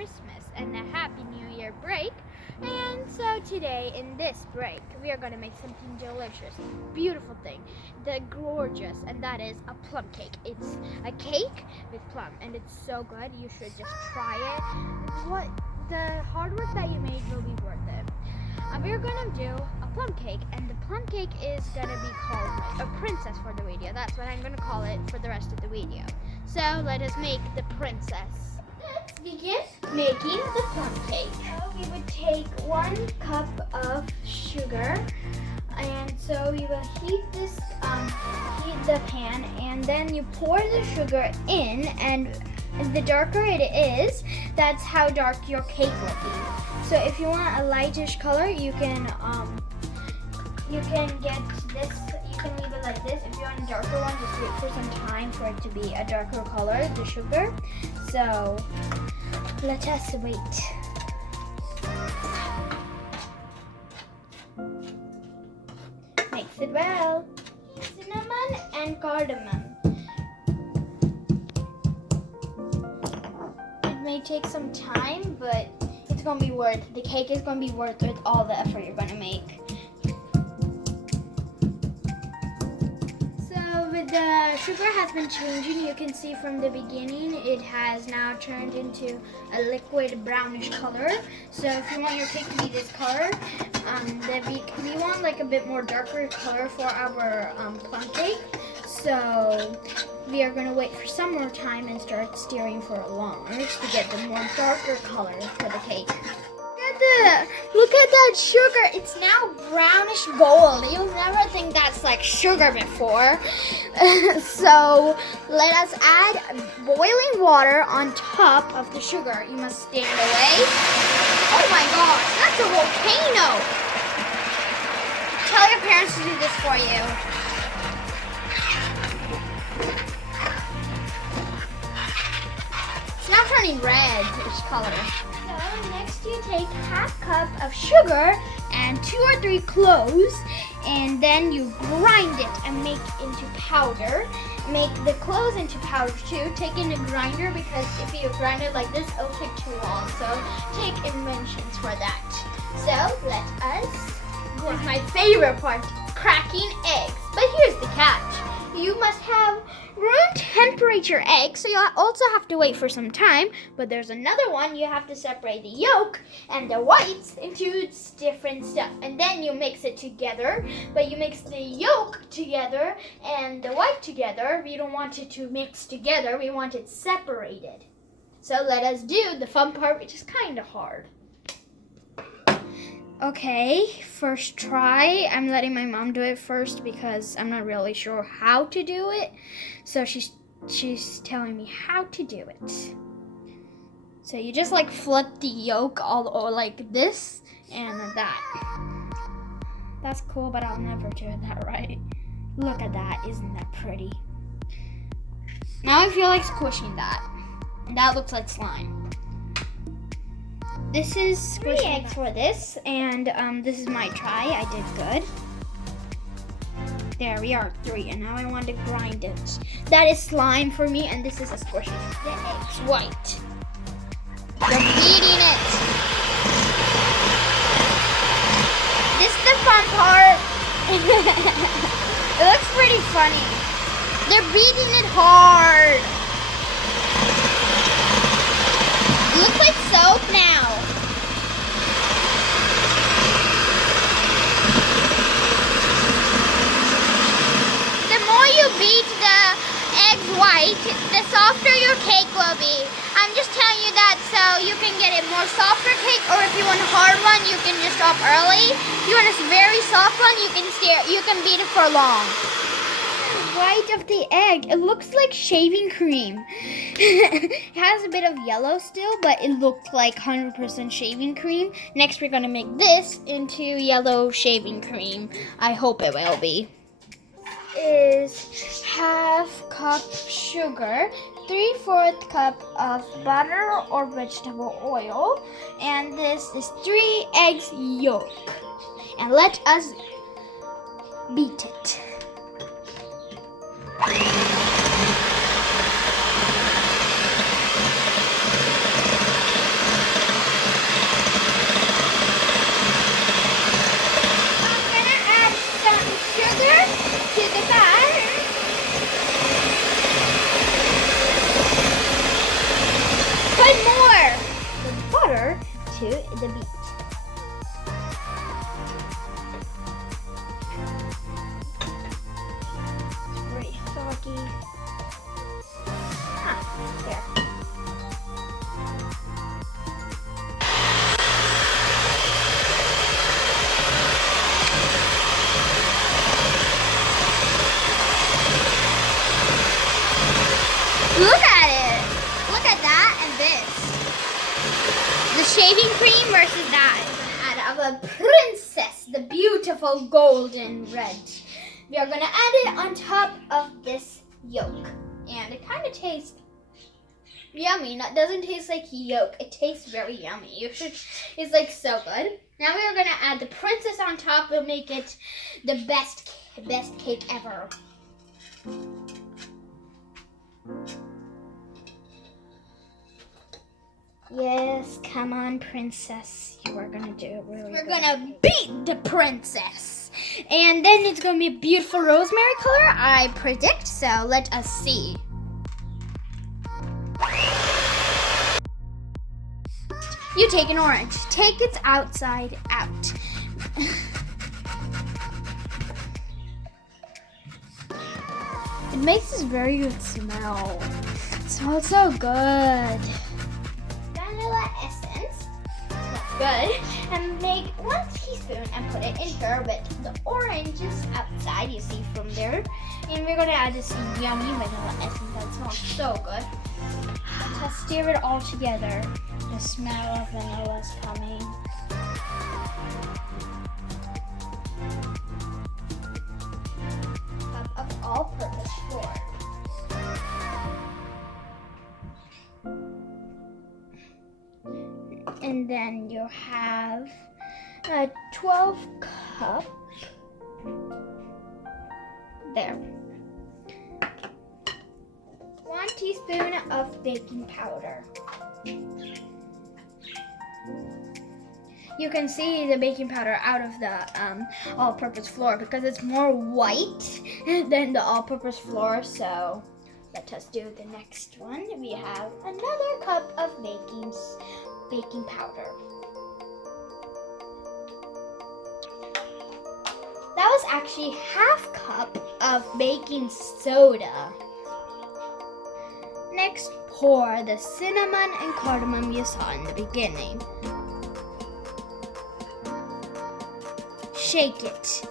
Christmas and a Happy New Year break. And so today in this break, we are going to make something delicious, beautiful thing, the gorgeous, and that is a plum cake. It's a cake with plum and it's so good. You should just try it. The hard work that you made will be worth it. We're gonna do a plum cake, and the plum cake is gonna be called a princess for the video. That's what I'm gonna call it for the rest of the video. So let us make the princess. Let's begin making the plum cake. So we would take 1 cup of sugar, and so we will heat the pan, and then you pour the sugar in, and the darker it is, that's how dark your cake will be. So if you want a lightish color, you can get this. You can leave it like this. If you want a darker one, just wait for some time for it to be a darker color, the sugar. So let us wait. Mix it well. Cinnamon and cardamom. It may take some time, but it's gonna be worth. The cake is gonna be worth it, all the effort you're gonna make. So with the sugar has been changing, you can see from the beginning it has now turned into a liquid brownish color. So if you want your cake to be this color, we want like a bit more darker color for our plum cake. So we are going to wait for some more time and start stirring for longer to get the more darker color for the cake. Look at that sugar. It's now brownish gold. You'll never think that's like sugar before. So let us add boiling water on top of the sugar. You must stand away. Oh my gosh, that's a volcano. Tell your parents to do this for you. It's now turning red, each color. So next you take 1/2 cup of sugar and 2 or 3 cloves, and then you grind it and make into powder. Make the cloves into powder too. Take in a grinder, because if you grind it like this, it'll take too long. So take inventions for that. So let us. This is my favorite part, cracking eggs. But here's the catch. You must have room temperature eggs, so you'll also have to wait for some time. But there's another one. You have to separate the yolk and the whites into different stuff, and then you mix it together. But you mix the yolk together and the white together. We don't want it to mix together. We want it separated. So let us do the fun part, which is kind of hard. Okay, first try. I'm letting my mom do it first because I'm not really sure how to do it. So she's telling me how to do it. So you just like flip the yolk all like this and that. That's cool, but I'll never do that right. Look at that, isn't that pretty? Now I feel like squishing that. And that looks like slime. This is 3 eggs for this, and this is my try. I did good. There we are, 3, and now I want to grind it. That is slime for me, and this is a squishy. The egg's white. You're beating it. This is the fun part. It looks pretty funny. They're beating it hard. It looks like soap now. The more you beat the eggs white, the softer your cake will be. I'm just telling you that so you can get a more softer cake, or if you want a hard one, you can just stop early. If you want a very soft one, you can beat it for long. White of the egg, it looks like shaving cream. It has a bit of yellow still, but it looked like 100% shaving cream. Next we're gonna make this into yellow shaving cream. I hope it will be. Is 1/2 cup sugar, 3/4 cup of butter or vegetable oil, and this is 3 eggs yolk. And let us beat it. to the batter. Put more the butter to the beet. It's pretty soggy. There. Look at it. Look at that and this. The shaving cream versus that. Add of a princess, the beautiful golden red. We are gonna add it on top of this yolk. And it kind of tastes yummy. It doesn't taste like yolk. It tastes very yummy. It's like so good. Now we are gonna add the princess on top. We'll make it the best cake ever. Yes, come on, princess. You are gonna do it really good. We're gonna beat the princess. And then it's gonna be a beautiful rosemary color, I predict. So let us see. You take an orange. Take its outside out. It makes this very good smell. It smells so good. Vanilla essence. That's good. And make 1 teaspoon and put it in here with the oranges outside, you see from there. And we're gonna add this yummy vanilla essence that smells so good. Let's stir it all together. The smell of vanilla is coming. Cup of all-purpose flour. And then you have a 12 cup there. 1 teaspoon of baking powder. You can see the baking powder out of the all-purpose flour because it's more white than the all-purpose flour. So let us do the next one. We have another cup of baking powder. That was actually half cup of baking soda. Next, pour the cinnamon and cardamom you saw in the beginning. Shake it.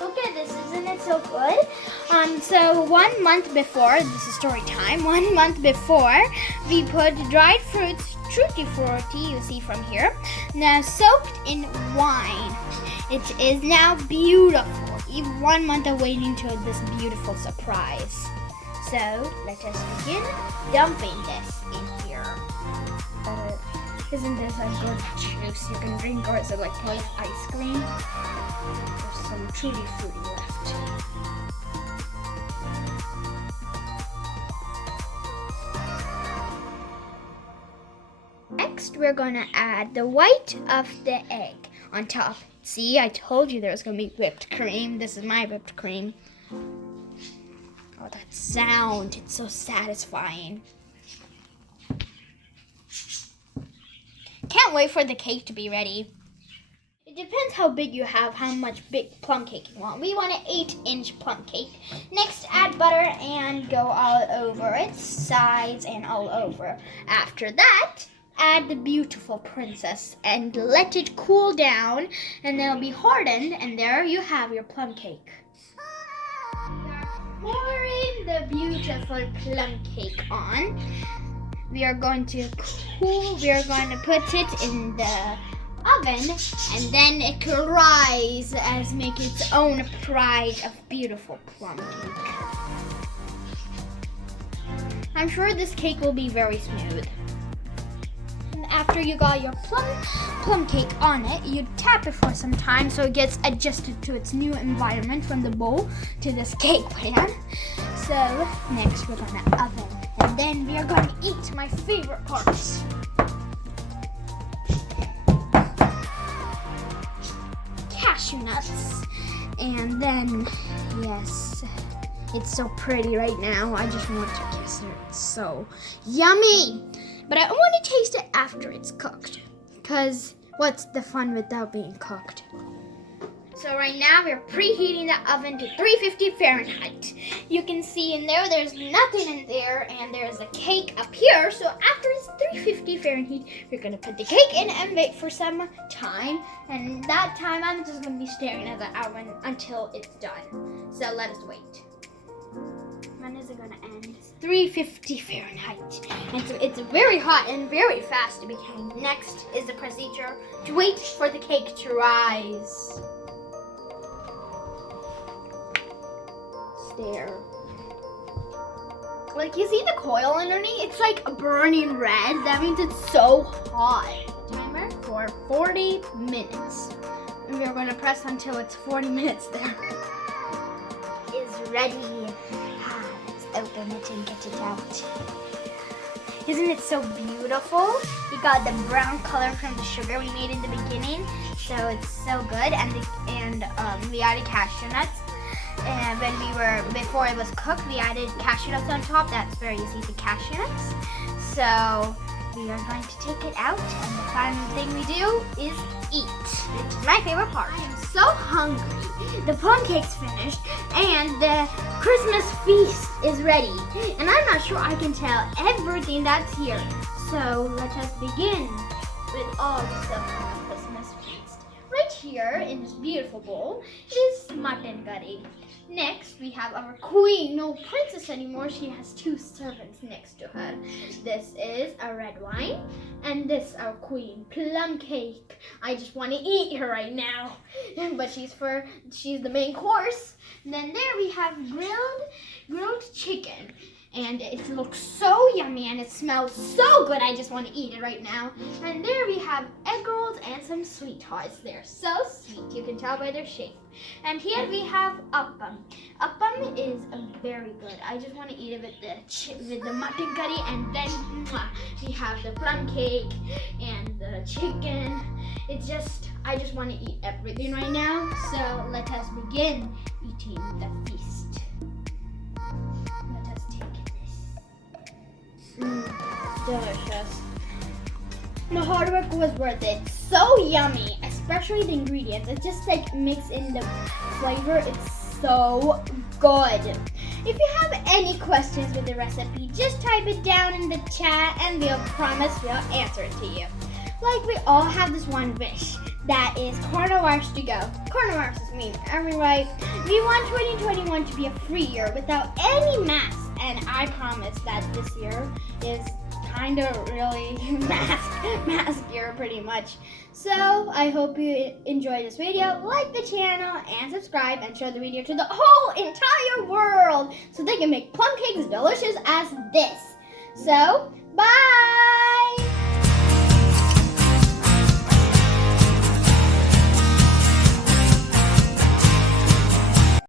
Look at this, isn't it so good? So 1 month before, this is story time, 1 month before, we put dried fruits, tutti frutti, you see from here, now soaked in wine. It is now beautiful. Even 1 month of waiting to this beautiful surprise. So let us begin dumping this in here. Isn't this a good juice you can drink, or is it like part of ice cream? There's some tutti frutti left. Next, we're gonna add the white of the egg on top. See, I told you there was gonna be whipped cream. This is my whipped cream. Oh, that sound, it's so satisfying. Can't wait for the cake to be ready. It depends how big you have, how much big plum cake you want. We want an 8-inch plum cake. Next, add butter and go all over its sides and all over. After that, add the beautiful princess and let it cool down, and they'll be hardened, and there you have your plum cake. We are pouring the beautiful plum cake on. We are going to put it in the oven, and then it can rise as make its own pride of beautiful plum cake. I'm sure this cake will be very smooth. And after you got your plum cake on it, you tap it for some time so it gets adjusted to its new environment from the bowl to this cake pan. So next we're gonna oven, and then we are gonna eat my favorite parts. cashew nuts. And then, yes, it's so pretty right now. I just want to kiss it. It's so yummy. But I want to taste it after it's cooked. Because what's the fun without being cooked? So right now we're preheating the oven to 350 Fahrenheit. You can see in there's nothing in there, and there's a cake up here. So after it's 350 Fahrenheit, we're gonna put the cake in and wait for some time. And that time I'm just gonna be staring at the oven until it's done. So let us wait. When is it gonna end? It's 350 Fahrenheit. It's very hot and very fast to become. Next is the procedure to wait for the cake to rise. There. Like, you see the coil underneath? It's like burning red. That means it's so hot. Timer for 40 minutes. And we're going to press until it's 40 minutes there. Is ready. Let's open it and get it out. Isn't it so beautiful? We got the brown color from the sugar we made in the beginning. So it's so good. And we added cashew nuts. And before it was cooked, we added cashew nuts on top. That's very easy, the cashew nuts. So we are going to take it out, and the final thing we do is eat. It's my favorite part. I am so hungry. The plum cake's finished, and the Christmas feast is ready. And I'm not sure I can tell everything that's here. So let us begin with all the stuff from the Christmas feast. Right here in this beautiful bowl is mutton curry. Next, we have our queen, no princess anymore. She has two servants next to her. This is a red wine, and this our queen, plum cake. I just want to eat her right now, but she's the main course. And then there we have grilled chicken. And it looks so yummy and it smells so good. I just want to eat it right now. And there we have egg rolls and some sweethearts. They're so sweet. You can tell by their shape. And here we have appam. Appam is very good. I just want to eat it with the mutton curry. And then we have the plum cake and the chicken. I just want to eat everything right now. So let us begin eating the feast. Delicious. The hard work was worth it. So yummy, especially the ingredients. It just like mixed in the flavor. It's so good. If you have any questions with the recipe, just type it down in the chat and we'll promise we'll answer it to you. Like, we all have this one wish. That is coronavirus to go. Coronavirus is mean, am I right? We want 2021 to be a free year without any masks. And I promise that this year is kind of really mask year pretty much. So I hope you enjoyed this video. Like the channel and subscribe and share the video to the whole entire world so they can make plum cakes as delicious as this. So, bye!